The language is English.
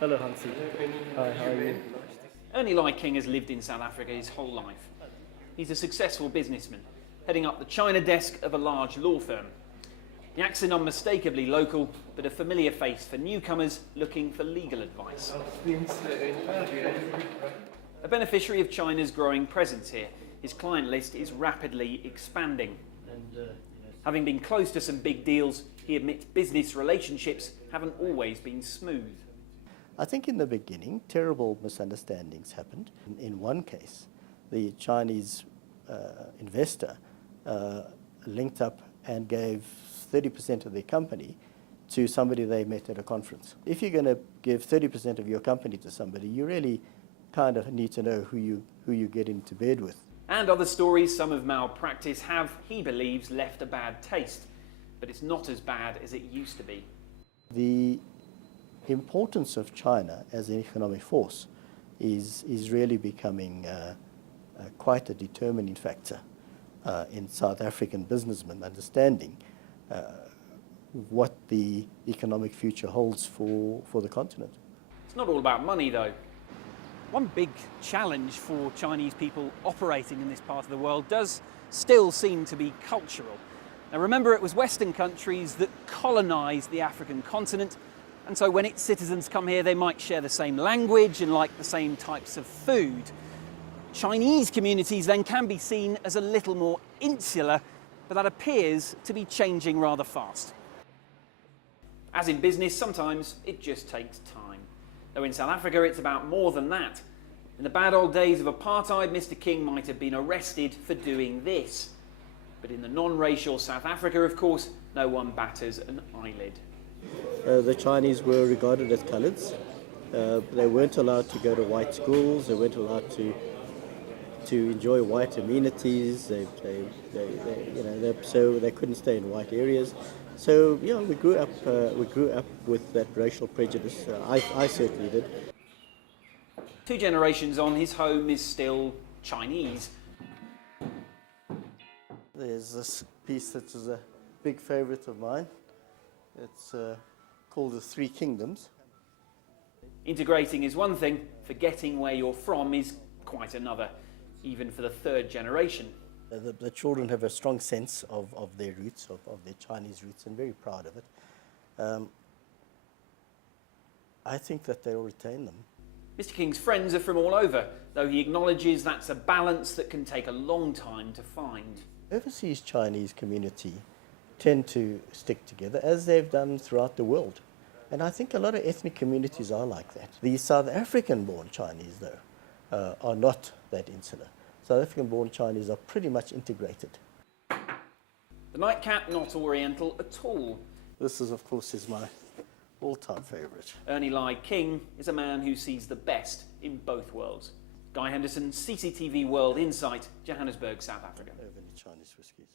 Hello, Hansi. Hi, how are you? Ernie Lai has lived in South Africa his whole life. He's a successful businessman, heading up the China desk of a large law firm. The accent unmistakably local, but a familiar face for newcomers looking for legal advice. A beneficiary of China's growing presence here, his client list is rapidly expanding. Having been close to some big deals, he admits business relationships haven't always been smooth. I think in the beginning, terrible misunderstandings happened. In one case, the Chinese investor linked up and gave 30% of their company to somebody they met at a conference. If you're going to give 30% of your company to somebody, you really kind of need to know who you get into bed with. And other stories, some of malpractice have, he believes, left a bad taste. But it's not as bad as it used to be. The importance of China as an economic force is really becoming quite a determining factor in South African businessmen understanding what the economic future holds for the continent. It's not all about money, though. One big challenge for Chinese people operating in this part of the world does still seem to be cultural. Now remember, it was Western countries that colonised the African continent, and so when its citizens come here, they might share the same language and like the same types of food. Chinese communities then can be seen as a little more insular, but that appears to be changing rather fast. As in business, sometimes it just takes time. Though in South Africa, it's about more than that. In the bad old days of apartheid, Mr. King might have been arrested for doing this. But in the non-racial South Africa, of course, no one batters an eyelid. The Chinese were regarded as coloureds. They weren't allowed to go to white schools. They weren't allowed to enjoy white amenities. So they couldn't stay in white areas. So yeah, we grew up with that racial prejudice. I certainly did. 2 generations on, his home is still Chinese. There's this piece that is a big favourite of mine. It's called the Three Kingdoms. Integrating is one thing, forgetting where you're from is quite another, even for the 3rd generation. The children have a strong sense of their roots, of their Chinese roots, and very proud of it. I think that they'll retain them. Mr. King's friends are from all over, though he acknowledges that's a balance that can take a long time to find. Overseas Chinese community tend to stick together, as they've done throughout the world. And I think a lot of ethnic communities are like that. The South African-born Chinese, though, are not that insular. South African-born Chinese are pretty much integrated. The nightcap, not Oriental at all. This is, of course, is my all-time favourite. Ernie Lai is a man who sees the best in both worlds. Guy Henderson, CCTV World Insight, Johannesburg, South Africa. Over in the Chinese whiskies.